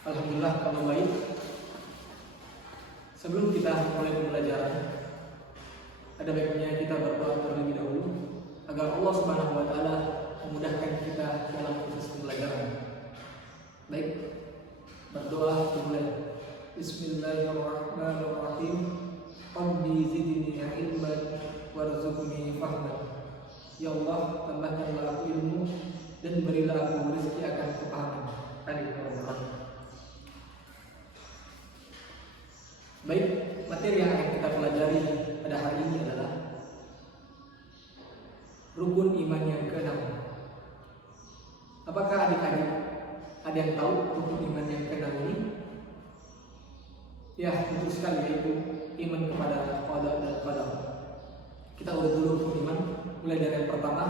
Alhamdulillah kalau baik. Sebelum kita mulai pembelajaran, ada baiknya kita berdoa terlebih dahulu agar Allah Subhanahu wa taala memudahkan kita dalam proses pembelajaran. Baik, berdoa dimulai. Bismillahirrahmanirrahim. Rabbi zidni ilman warzuqni fahman. Ya Allah, tambahkanlah aku ilmu dan berilah aku rezeki akan kepahaman. Alhamdulillah. Baik, materi yang akan kita pelajari pada hari ini adalah rukun iman yang ke-6. Apakah adik-adik ada yang tahu rukun iman yang ke-6 ini? Ya, betul sekali, yaitu iman kepada qada dan qadar. Kita udah dulu rukun iman, mulai dari yang pertama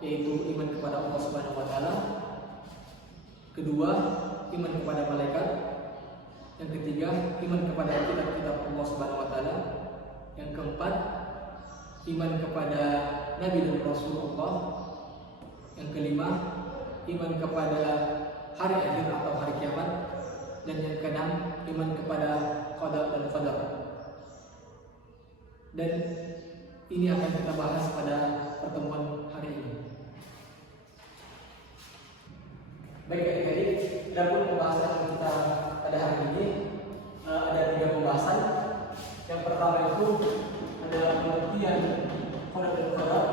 yaitu iman kepada Allah Subhanahu wa taala. Kedua, iman kepada malaikat. Yang ketiga, iman kepada kitab-kitab Allah Subhanahu wa taala. Yang keempat, iman kepada Nabi dan Rasulullah. Yang kelima, iman kepada hari akhir atau hari kiamat. Dan yang keenam, iman kepada qada dan qadar. Dan ini akan kita bahas pada pertemuan hari ini. Baik adik-adik, dalam pembahasan kita pada hari ini ada 3 pembahasan. Yang pertama itu adalah pengertian qada dan qadar.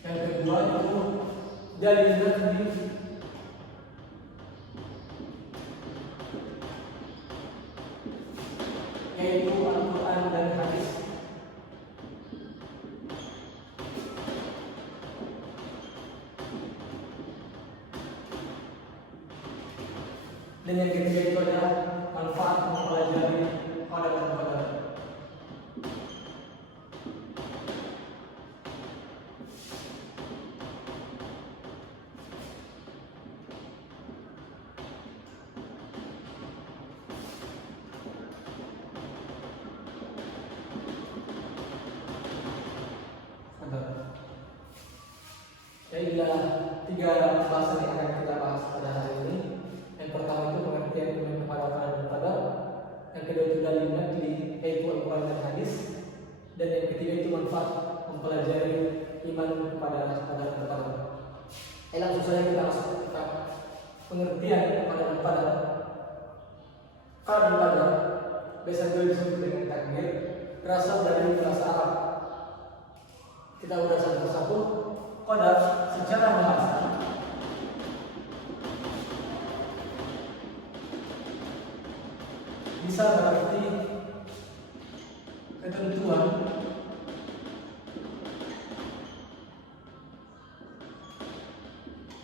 Yang kedua itu dalil sendiri. Yaitu Al-Quran dan hadis. Dan yang ketiga itu adalah manfaat mempelajari qada dan qadar. Inilah 3 pembahasan yang akan kita bahas pada hari ini. Yang pertama itu pengertian iman kepada qada dan qadar. Yang kedua itu dalil nakli, yaitu Al-Quran dan hadis. Dan yang ketiga itu manfaat mempelajari iman kepada qada dan qadar. Langsung saja kita masuk ke kitab pengertian qada dan qadar. Qada dan qadar biasanya disebut dengan takdir, berasal dari bahasa Arab. Kita udah satu-satu. Qadar secara bahasa bisa berarti ketentuan,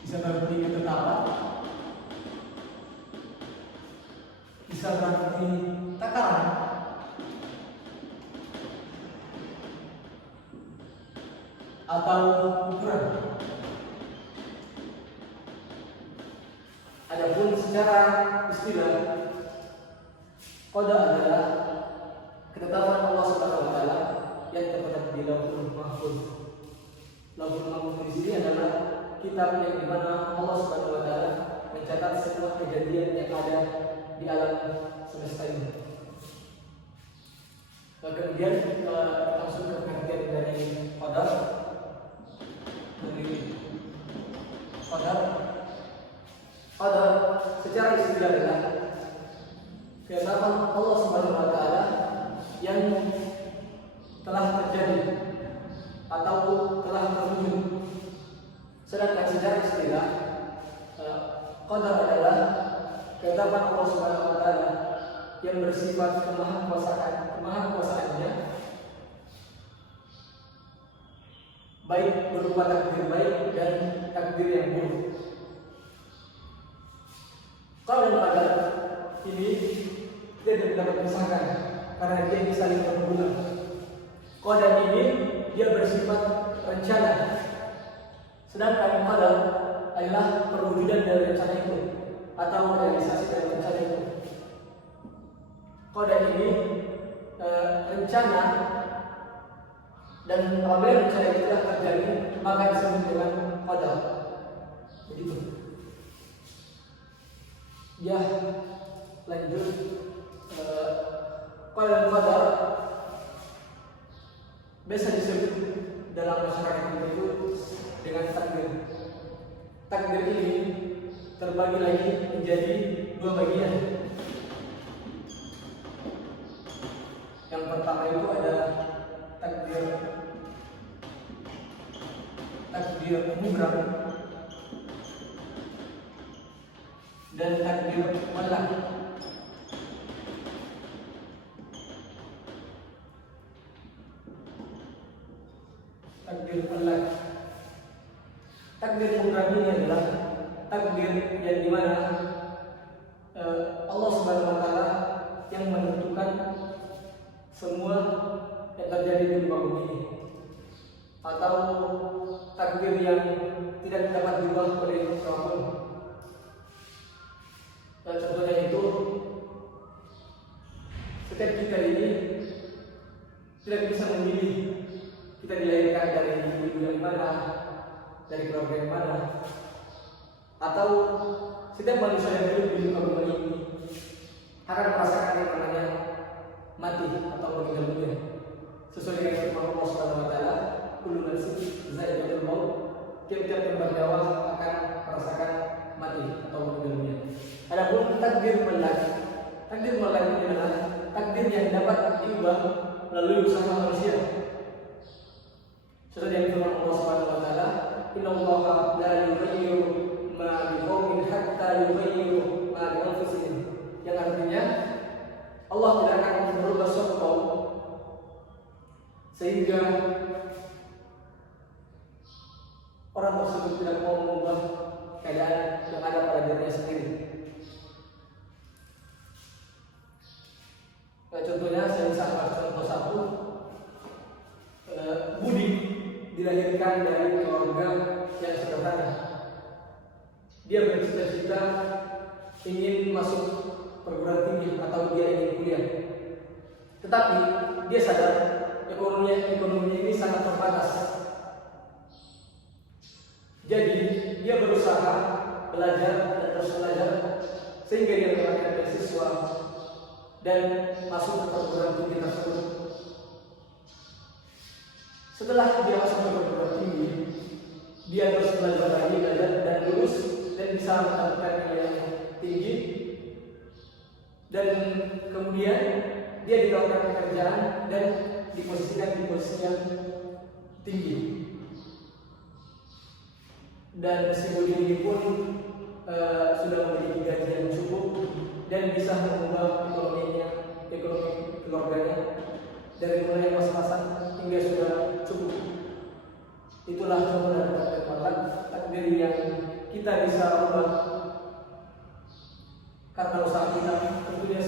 bisa berarti ketetapan, bisa berarti takaran, atau ukuran. Adapun secara istilah, qada adalah ketetapan Allah Subhanahu wa taala yang terdapat di Lauhul Mahfuz. Lauhul Mahfuz di sini adalah kitab yang di mana Allah Subhanahu wa taala mencatat semua kejadian yang ada di alam semesta ini. Kemudian langsung ke pengertian dari qadar. Qadar secara istilah adalah ketetapan Allah Subhanahu wa taala yang telah terjadi atau telah terwujud. Sedangkan secara istilah qadar adalah ketetapan Allah Subhanahu wa taala yang bersifat kemahakuasaannya, baik berupa takdir baik dan takdir yang buruk. Qada dan qadar ini tidak dapat dipisahkan karena dia saling berhubungan. Qada ini dia bersifat rencana, sedangkan qadar adalah perwujudan dari rencana itu atau realisasi dari rencana itu. Qada ini rencana, dan apabila rencana itu telah terjadi maka disebut dengan qadar. Begitu. Ya, lanjut. Qadar biasa disebut dalam masyarakat kita itu dengan takdir. Takdir ini terbagi lagi menjadi dua bagian. Yang pertama itu ada takdir mubram dan takdir mutlak. Takdir mutlak. Takdir mubram ini adalah takdir yang dimana Allah Subhanahu wa Ta'ala yang menentukan semua yang terjadi di muka bumi ini, atau takdir yang tidak dapat diubah oleh siapapun. Dan contohnya itu, setiap kita ini tidak bisa memilih kita dilahirkan dari ibu yang mana, dari keluarga yang mana, atau setiap manusia yang hidup di muka bumi ini akan merasakan yang namanya mati atau meninggal dunia. Sesuai dengan firman Allah Subhanahu wa Ta'ala, kullu nafsin za'iqatul maut, tiap-tiap yang bernyawa akan merasakan mati atau meninggal dunia. Adapun takdir mutlak ini adalah takdir yang dapat diubah melalui usaha manusia. Sesuai dengan firman Allah Subhanahu wa Ta'ala, innallaha la yughayyiru ma biqaumin hatta yughayyiru ma bi anfusihim. Yang artinya Allah tidak akan merubah suatu kaum sehingga orang tersebut tidak mau mengubah keadaan yang ada pada dirinya sendiri. Contohnya saya misalkan contoh satu, Budi dilahirkan dari keluarga yang sederhana. Dia bercita-cita ingin masuk perguruan tinggi atau dia ingin kuliah, tetapi dia sadar ekonominya ini sangat terbatas. Jadi dia berusaha belajar dan terus belajar sehingga dia mendapatkan beasiswa dan masuk ke perguruan tinggi tersebut. Setelah dia masuk ke perguruan tinggi, dia terus belajar lagi dan lulus dan bisa mendapatkan nilai yang tinggi. Dan kemudian dia ditawarkan pekerjaan dan diposisikan di posisi yang tinggi. Dan si Budi ini pun sudah memiliki gaji yang cukup dan bisa mengubah ekonomi keluarganya dari mulai pas-pasan hingga sudah cukup. Itulah contoh dari takdir yang kita bisa ubah karena usaha kita. Tentunya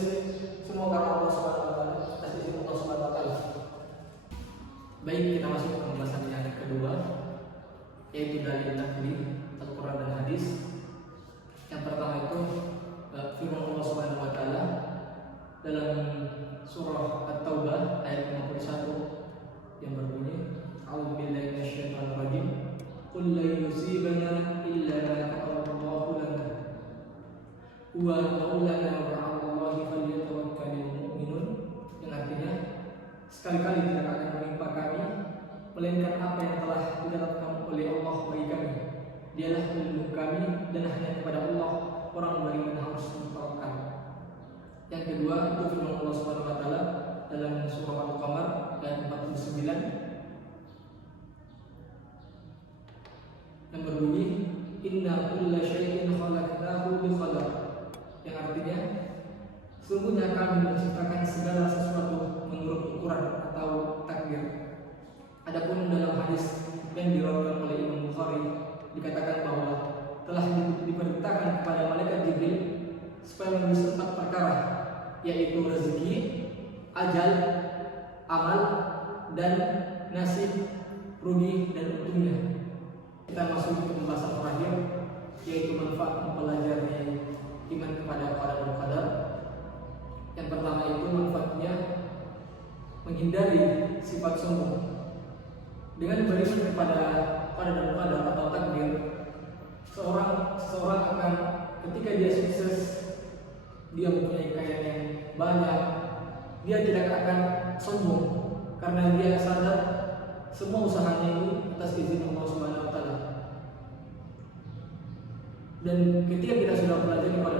semua karena Allah Subhanahu wa Ta'ala, atas izin Allah Subhanahu wa Ta'ala. Baik, kita masuk ke pembahasan yang kedua, yaitu dalil nakli Al-Quran dan Hadis. Yang pertama itu firman Allah Subhanahu wa Ta'ala dalam surah At-Taubah ayat 51 yang berbunyi, A'udzu billahi minasyaitonir rajim, qul la yusibana illa ma kataballahu lana huwa maulana wa 'alallahi falyatawakkalul mu'minun. Yang artinya, sekali-kali tidak akan menimpa kami melainkan apa yang telah ditetapkan oleh Allah bagi kami. Dialah pelindung kami dan hanya kepada Allah orang beriman harus bertawakal. Yang kedua itu firman Allah Subhanahu wa Ta'ala dalam surah Al-Qamar ayat 49 yang berbunyi, inna kulla syai'in khalaqnahu biqadar. Yang artinya, sungguhnya kami menciptakan segala sesuatu menurut ukuran atau takdir. Adapun dalam hadis yang diriwayatkan oleh Imam Bukhari dikatakan bahwa telah diperintahkan kepada malaikat Jibril supaya menulis 4 perkara, yaitu rezeki, ajal, amal, dan nasib, rugi dan untungnya. Kita masuk ke pembahasan terakhir, yaitu manfaat mempelajari iman kepada qadar dan qadar. Yang pertama itu manfaatnya menghindari sifat sombong. Dengan beriman kepada qadar atau takdir, seseorang akan ketika dia sukses, dia mempunyai kekayaan yang banyak, dia tidak akan sombong karena dia sadar semua usahanya ini atas izin Allah Subhanahu wa taala. Dan ketika kita sudah belajar kepada